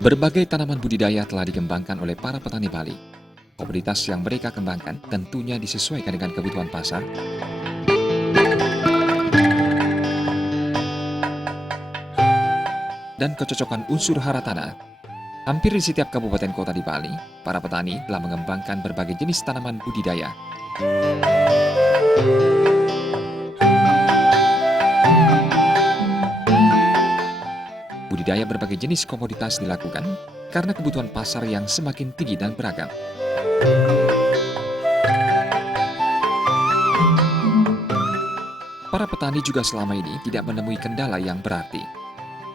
Berbagai tanaman budidaya telah dikembangkan oleh para petani Bali. Komoditas yang mereka kembangkan tentunya disesuaikan dengan kebutuhan pasar dan kecocokan unsur hara tanah. Hampir di setiap kabupaten kota di Bali, para petani telah mengembangkan berbagai jenis tanaman budidaya. Budidaya berbagai jenis komoditas dilakukan karena kebutuhan pasar yang semakin tinggi dan beragam. Para petani juga selama ini tidak menemui kendala yang berarti.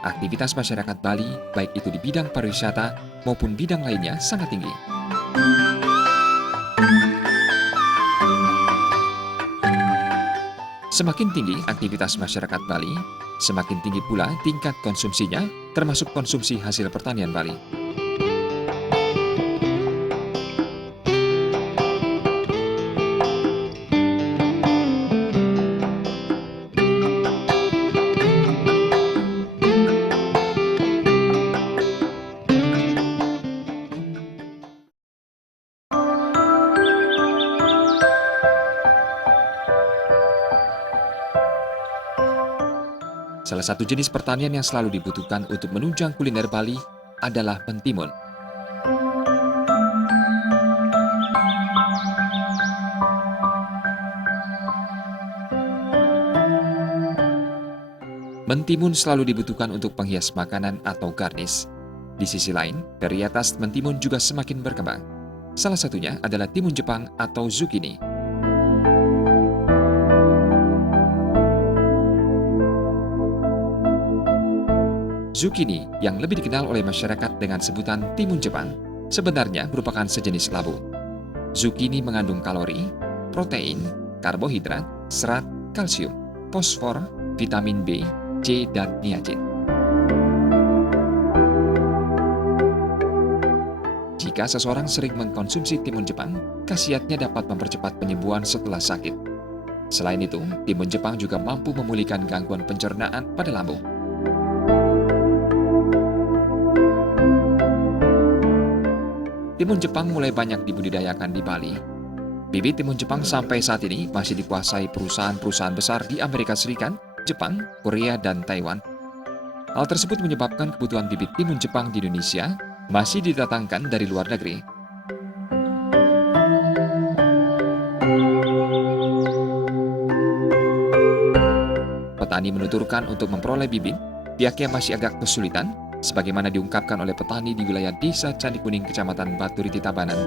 Aktivitas masyarakat Bali, baik itu di bidang pariwisata maupun bidang lainnya, sangat tinggi. Semakin tinggi aktivitas masyarakat Bali, semakin tinggi pula tingkat konsumsinya, termasuk konsumsi hasil pertanian Bali. Salah satu jenis pertanian yang selalu dibutuhkan untuk menunjang kuliner Bali adalah mentimun. Mentimun selalu dibutuhkan untuk penghias makanan atau garnish. Di sisi lain, varietas mentimun juga semakin berkembang. Salah satunya adalah timun Jepang atau zucchini. Zucchini, yang lebih dikenal oleh masyarakat dengan sebutan timun Jepang, sebenarnya merupakan sejenis labu. Zucchini mengandung kalori, protein, karbohidrat, serat, kalsium, fosfor, vitamin B, C, dan niacin. Jika seseorang sering mengkonsumsi timun Jepang, khasiatnya dapat mempercepat penyembuhan setelah sakit. Selain itu, timun Jepang juga mampu memulihkan gangguan pencernaan pada lambung. Timun Jepang mulai banyak dibudidayakan di Bali. Bibit timun Jepang sampai saat ini masih dikuasai perusahaan-perusahaan besar di Amerika Serikat, Jepang, Korea, dan Taiwan. Hal tersebut menyebabkan kebutuhan bibit timun Jepang di Indonesia masih didatangkan dari luar negeri. Petani menuturkan untuk memperoleh bibit, pihaknya masih agak kesulitan, sebagaimana diungkapkan oleh petani di wilayah Desa Candi Kuning, Kecamatan Baturiti, Tabanan.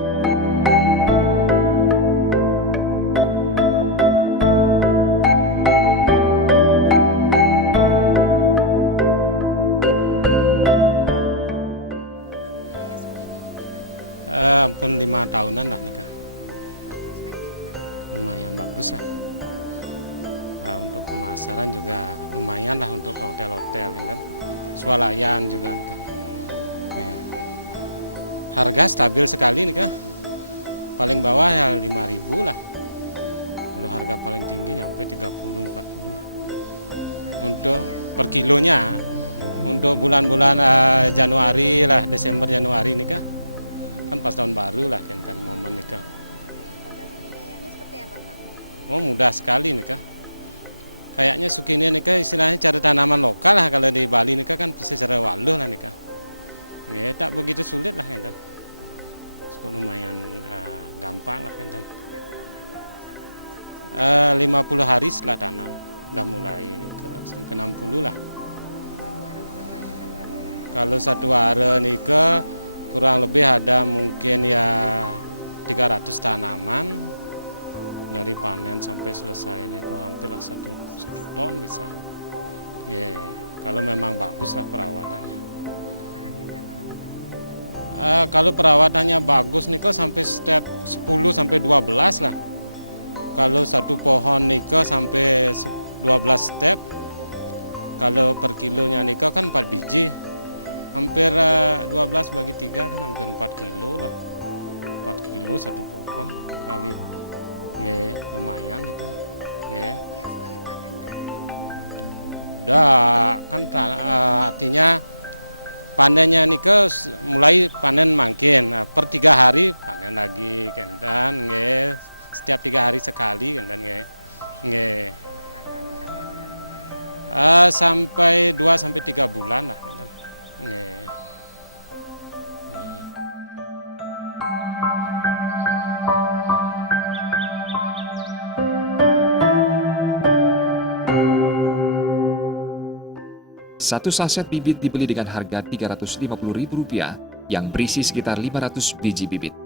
Satu saset bibit dibeli dengan harga Rp350.000 yang berisi sekitar 500 biji bibit.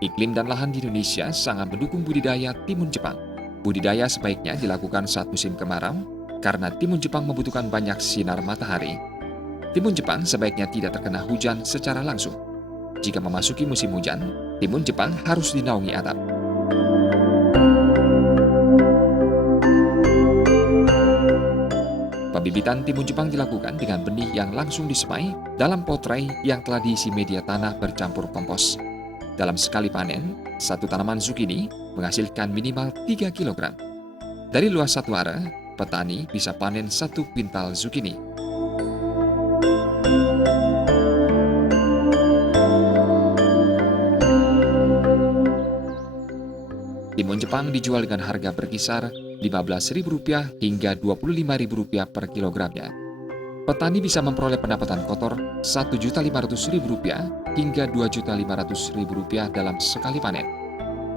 Iklim dan lahan di Indonesia sangat mendukung budidaya timun Jepang. Budidaya sebaiknya dilakukan saat musim kemarau karena timun Jepang membutuhkan banyak sinar matahari. Timun Jepang sebaiknya tidak terkena hujan secara langsung. Jika memasuki musim hujan, timun Jepang harus dinaungi atap. Pembibitan timun Jepang dilakukan dengan benih yang langsung disemai dalam pot tray yang telah diisi media tanah bercampur kompos. Dalam sekali panen, satu tanaman zukini menghasilkan minimal 3 kg. Dari luas satu area, petani bisa panen 1 kuintal zukini. Timun Jepang dijual dengan harga berkisar Rp15.000 hingga Rp25.000 per kilogramnya. Petani bisa memperoleh pendapatan kotor Rp1.500.000 hingga Rp2.500.000 dalam sekali panen.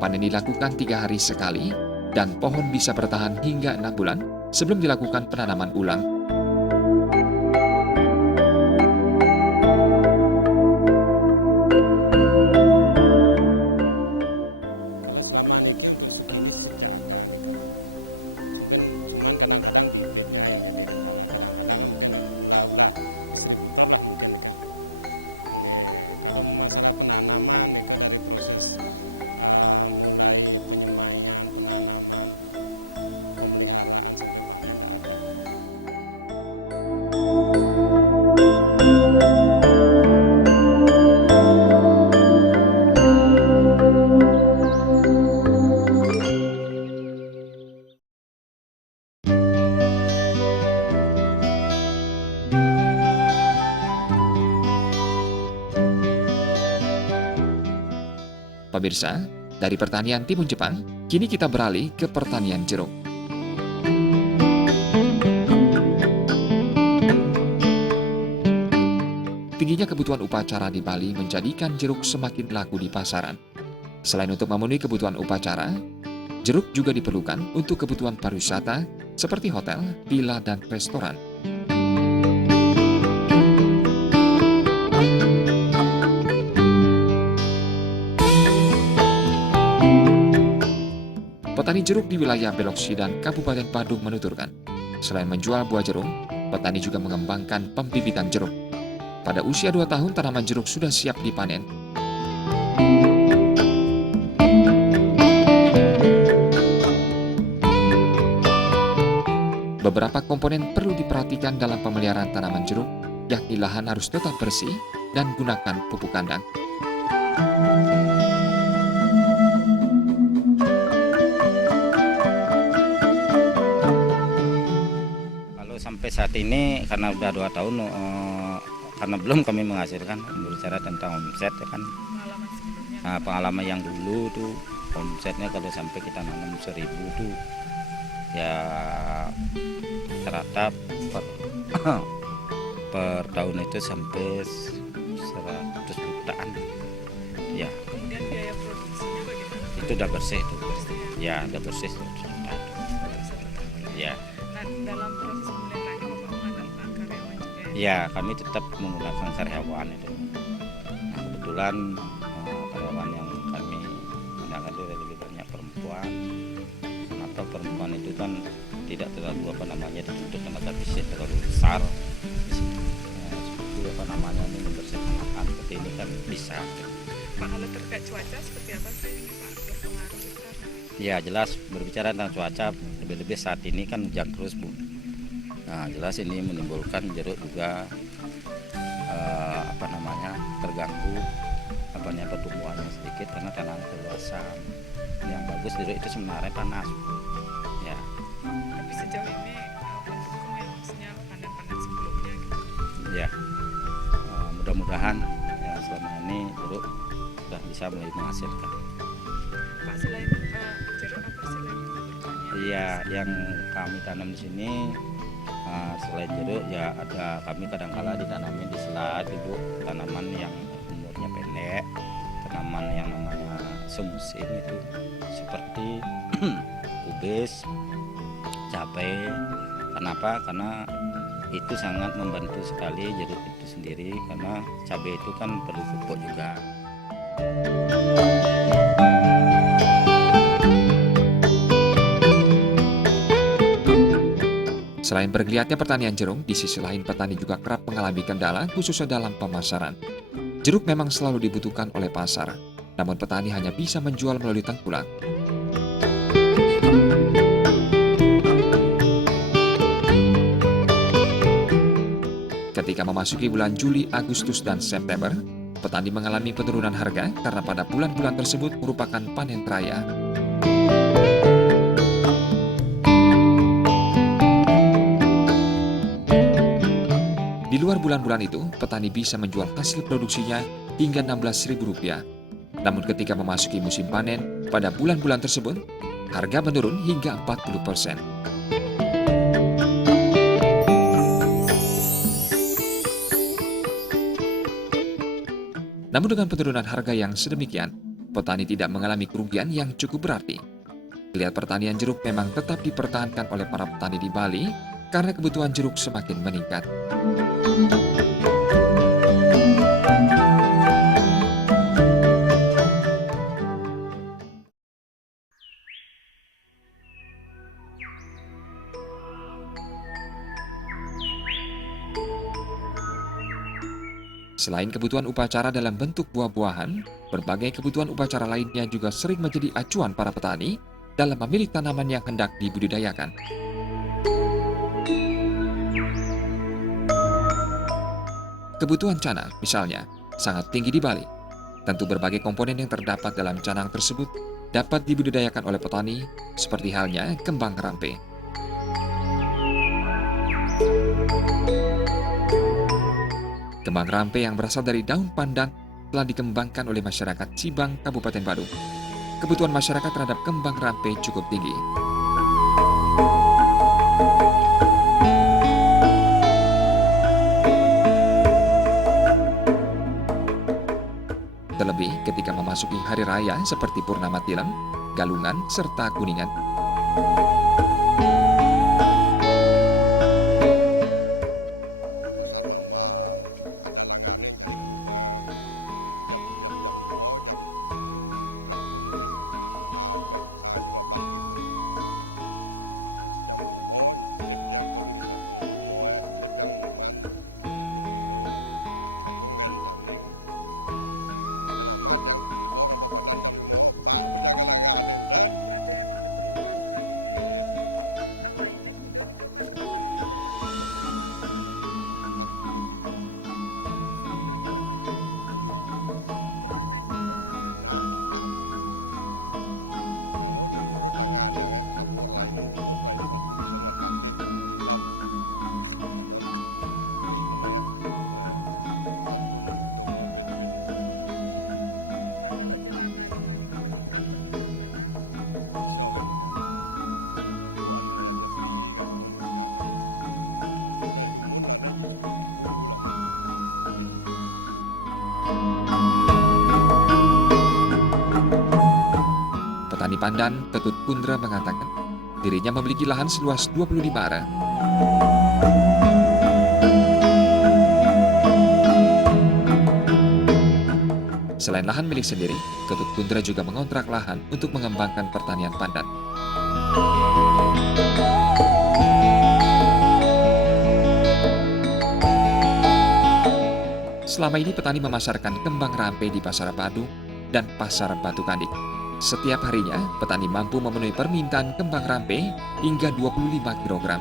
Panen dilakukan 3 hari sekali dan pohon bisa bertahan hingga 6 bulan sebelum dilakukan penanaman ulang. Pemirsa, dari pertanian timun Jepang, kini kita beralih ke pertanian jeruk. Tingginya kebutuhan upacara di Bali menjadikan jeruk semakin laku di pasaran. Selain untuk memenuhi kebutuhan upacara, jeruk juga diperlukan untuk kebutuhan pariwisata seperti hotel, villa, dan restoran. Petani jeruk di wilayah Beloksi dan Kabupaten Badung menuturkan, selain menjual buah jeruk, petani juga mengembangkan pembibitan jeruk. Pada usia 2 tahun, tanaman jeruk sudah siap dipanen. Beberapa komponen perlu diperhatikan dalam pemeliharaan tanaman jeruk, yakni lahan harus tetap bersih dan gunakan pupuk kandang. Sampai saat ini karena udah 2 tahun karena belum kami menghasilkan, berbicara tentang omset ya kan. Nah, pengalaman yang dulu tuh omsetnya kalau sampai kita nanam 1.000 tuh ya rata per tahun itu sampai 100 jutaan ya. Kemudian biaya produksinya bagaimana? Itu udah bersih tuh. Ya udah bersih tuh. Ya. Nah, dalam proses pemeliharaannya Bapak mengandalkan karyawan juga ya? Ya, kami tetap menggunakan karyawan itu. Nah, kebetulan karyawan yang kami gunakan itu lebih banyak perempuan. Kenapa perempuan itu kan tidak terlalu dituntut tenaga fisik terlalu besar. Seperti ini membersihkan lahan seperti ini kan bisa. Pak, kalau terkait cuaca seperti apa sih ini Pak berpengaruh besar? Ya jelas berbicara tentang cuaca, lebih-lebih saat ini kan hujan terus Bu. Nah jelas ini menimbulkan jeruk juga terganggu pertumbuhannya sedikit karena tanah keluasan. Yang bagus jeruk itu sebenarnya panas Bu. Ya. Tapi sejauh ini mendukung ya, maksudnya panen-panen sebelumnya gitu. Ya. Mudah-mudahan ya selama ini jeruk sudah bisa mulai menghasilkan. Pak, selain jeruk apa sih lagi pertanian? Iya, yang kami tanam di sini Selain jeruk ya ada kami kadang-kala ditanamin di sela itu tanaman yang umurnya pendek, tanaman yang namanya semusim itu seperti kubis, cabai. Kenapa? Karena itu sangat membantu sekali jeruk itu sendiri karena cabai itu kan perlu pupuk juga. Selain bergeliatnya pertanian jeruk, di sisi lain petani juga kerap mengalami kendala khususnya dalam pemasaran. Jeruk memang selalu dibutuhkan oleh pasar, namun petani hanya bisa menjual melalui tengkulak. Ketika memasuki bulan Juli, Agustus, dan September, petani mengalami penurunan harga karena pada bulan-bulan tersebut merupakan panen raya. Di luar bulan-bulan itu, petani bisa menjual hasil produksinya hingga Rp16.000. Namun ketika memasuki musim panen, pada bulan-bulan tersebut, harga menurun hingga 40%. Namun dengan penurunan harga yang sedemikian, petani tidak mengalami kerugian yang cukup berarti. Geliat pertanian jeruk memang tetap dipertahankan oleh para petani di Bali karena kebutuhan jeruk semakin meningkat. Selain kebutuhan upacara dalam bentuk buah-buahan, berbagai kebutuhan upacara lainnya juga sering menjadi acuan para petani dalam memilih tanaman yang hendak dibudidayakan. Kebutuhan canang, misalnya, sangat tinggi di Bali. Tentu berbagai komponen yang terdapat dalam canang tersebut dapat dibudidayakan oleh petani, seperti halnya kembang rampe. Kembang rampe yang berasal dari daun pandan telah dikembangkan oleh masyarakat Cibang, Kabupaten Badung. Kebutuhan masyarakat terhadap kembang rampe cukup tinggi. Terlebih ketika memasuki hari raya seperti Purnama Tilam, Galungan, serta Kuningan. Petani pandan, Ketut Kundra mengatakan, dirinya memiliki lahan seluas 25 are. Selain lahan milik sendiri, Ketut Kundra juga mengontrak lahan untuk mengembangkan pertanian pandan. Selama ini petani memasarkan kembang rampe di Pasar Badung dan Pasar Batu Kandik. Setiap harinya, petani mampu memenuhi permintaan kembang rampe hingga 25 kg.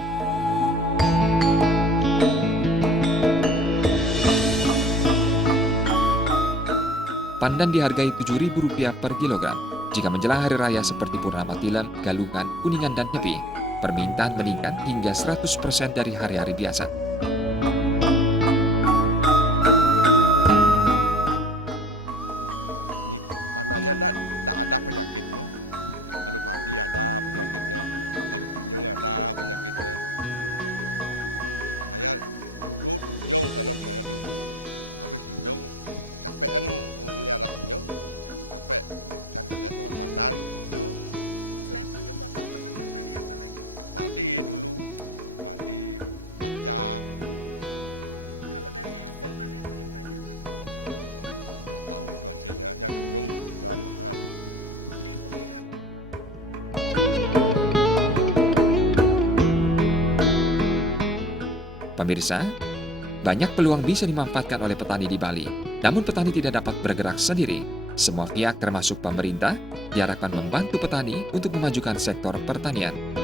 Pandan dihargai Rp7.000 per kilogram. Jika menjelang hari raya seperti Purnama Tilam, Galungan, Kuningan, dan Nyepi, permintaan meningkat hingga 100% dari hari-hari biasa. Pemirsa, banyak peluang bisa dimanfaatkan oleh petani di Bali. Namun petani tidak dapat bergerak sendiri. Semua pihak termasuk pemerintah diharapkan membantu petani untuk memajukan sektor pertanian.